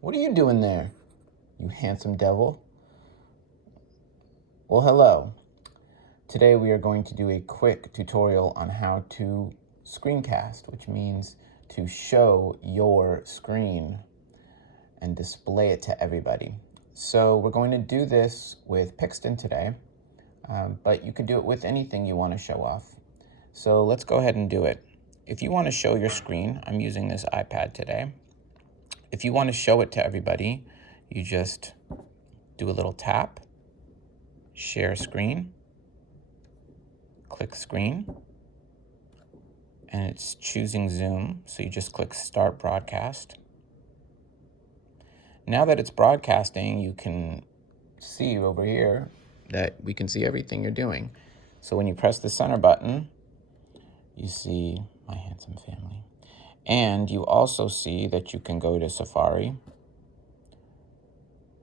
What are you doing there, you handsome devil? Well, hello. Today we are going to do a quick tutorial on how to screencast, which means to show your screen and display it to everybody. So we're going to do this with Pixton today, but you could do it with anything you want to show off. So let's go ahead and do it. If you want to show your screen, I'm using this iPad today. If you want to show it to everybody, you just do a little tap, share screen, click screen, and it's choosing Zoom, so you just click Start Broadcast. Now that it's broadcasting, you can see over here that we can see everything you're doing. So when you press the center button, you see my handsome family. And you also see that you can go to Safari,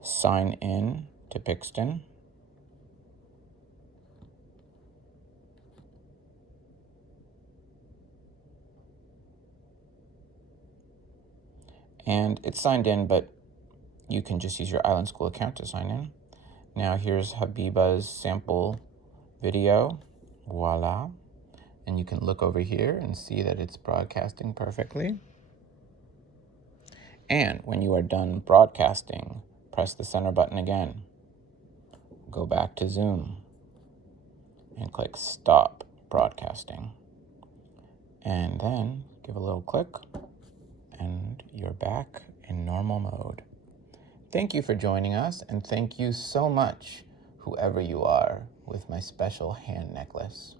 sign in to Pixton, and it's signed in, but you can just use your Island School account to sign in. Now here's Habiba's sample video, voila. And you can look over here and see that it's broadcasting perfectly. And when you are done broadcasting, press the center button again. Go back to Zoom and click Stop Broadcasting. And then give a little click and you're back in normal mode. Thank you for joining us, and thank you so much, whoever you are, with my special hand necklace.